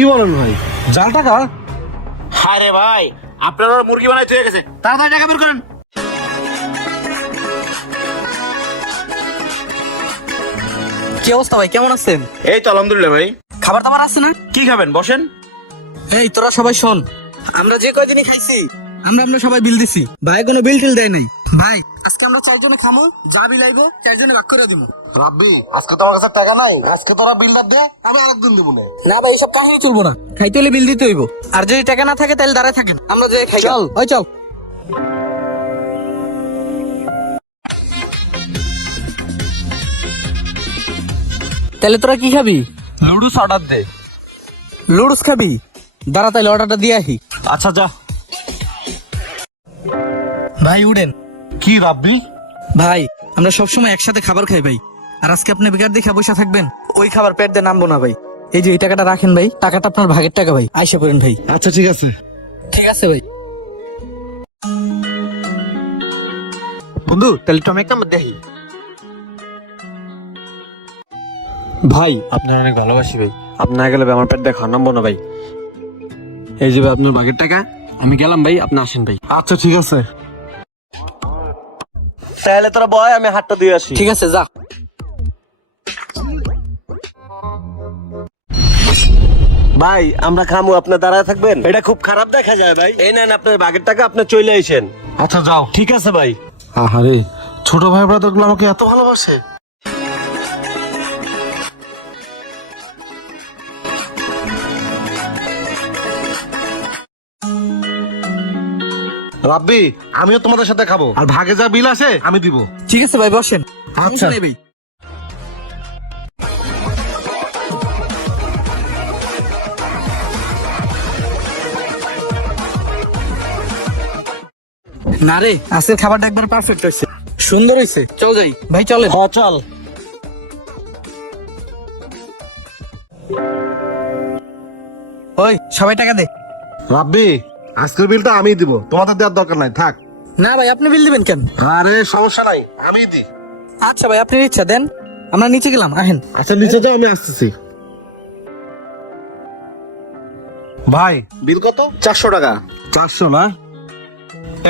কি বলেন ভাই, জাল টাকা? আরে ভাই, আপনারা মুরগি বানাইতে হয়ে গেছে, তাড়াতাড়ি টাকা বের করেন। কি অবস্থা ভাই, কেমন আছেন? এই তো আলহামদুলিল্লাহ ভাই। খাবার দাবার আছে না? কি খাবেন, বসেন। এই তোরা সবাই শোন, আমরা যে কয়দিনই খাইছি আমরা সবাই বিল দিছি, ভাই কোনো বিল টিল দেয় নাই। ভাই আজকে আমরা 4 জনে খামো, যা বিল আইবো 4 জনে ভাগ করে দিমু। রাব্বি, আজকে তো আমার কাছে টাকা নাই, আজকে তোরা বিলটা দে, আমি আরেকদিন দিব না। না ভাই এসব কাহিনী চলবো না, খাইতে হলে বিল দিতে হইব। আর যদি টাকা না থাকে তাহলে দাঁড়ায় থাকেন, আমরা যে খাই। চল ওই চল। তাহলে তোরা কি খাবি? লুডুস অর্ডার দে। লুডুস খাবি? দাঁড়া তাইলে অর্ডারটা দিয়ে আসি। আচ্ছা যা। ভাই উঠেন। কি রাব্বি? ভাই আমরা সবসময় একসাথে খাবার খাই ভাই, আর আজকে আপনি বেকার দেখে পয়সা থাকবেন, ওই খাবার পেট দিয়ে নামবো না ভাই। এই যে এই টাকাটা রাখেন ভাই, টাকাটা আপনার ভাগের টাকা ভাই, আইসা পড়েন ভাই। আচ্ছা ঠিক আছে। ঠিক আছে ভাই। বন্ধু তাহলে টমেটো দেখি। ভাই আপনার অনেক ভালোবাসি ভাই, আপনার গেলে আমার পেট দেখা নামবো না ভাই। এই যে ভাই আপনার ভাগের টাকা, আমি গেলাম ভাই, আপনি আসেন ভাই। আচ্ছা ঠিক আছে। তাহলে তোরা বয়, আমি হাতটা দিয়ে আসি। ঠিক আছে যা। ভাই আমরা খামু, আপনার দাঁড়ায় থাকবেন? এটা খুব খারাপ দেখা যায় ভাই। এই নেন আপনার ভাগের টাকা, আপনি চলে আইসেন। আচ্ছা যাও। ঠিক আছে ভাই। আহারে, ছোট ভাই ব্রাদার গুলো আমাকে এত ভালোবাসে। রাব্বি, আমিও তোমাদের সাথে খাবো, আর ভাগে যা বিল আসে আমি দিব। ঠিক আছে ভাই বসেন। আচ্ছা। ভাই না রে, আজকের খাবারটা একবার পারফেক্ট হয়েছে, সুন্দর হয়েছে। চল যাই ভাই, চলে। হ্যাঁ চল। ওই সবাই টাকা দে। রাব্বি, আজকের বিলটা আমি দিব, তোমাদের দেওয়ার দরকার নাই, থাক। না ভাই আপনি বিল দিবেন কেন? আরে সমস্যা নাই, আমি দিই। আচ্ছা ভাই আপনার ইচ্ছা, দেন। আমরা নিচে গেলাম, আহেন। আচ্ছা নিচে যাও, আমি আসতেছি। ভাই বিল কত? 400 টাকা। 400 না?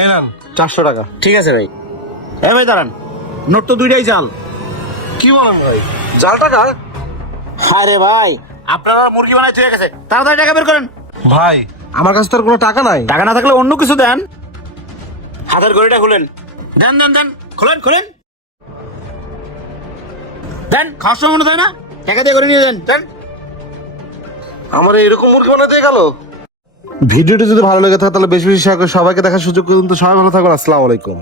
এই নেন 400 টাকা। ঠিক আছে ভাই। এ ভাই দাঁড়ান, নোট তো দুইটাই জাল। কি বলেন ভাই, জাল টাকা? আরে ভাই, আপনারা মুরগি বানাইতে হয়ে গেছে, তাড়াতাড়ি টাকা বের করেন। ভাই আমার কাছে তো আর কোনো টাকা নাই। টাকা না থাকলে অন্য কিছু দেন। হাতের ঘড়িটা খুলেন। দেন দেন দেন, খুলেন খুলেন। দেন, খাওয়ার সময় মনে হয় না, টাকা দিয়ে করে নিয়ে দেন। দেন। আমার এরকম মুরগি বানাতে গেল। ভিডিওটি যদি ভালো লেগে থাকে তাহলে বেশি বেশি শেয়ার করে সবাইকে দেখার সুযোগ করুন। তো সবাই ভালো থাকুন, আসসালামু আলাইকুম।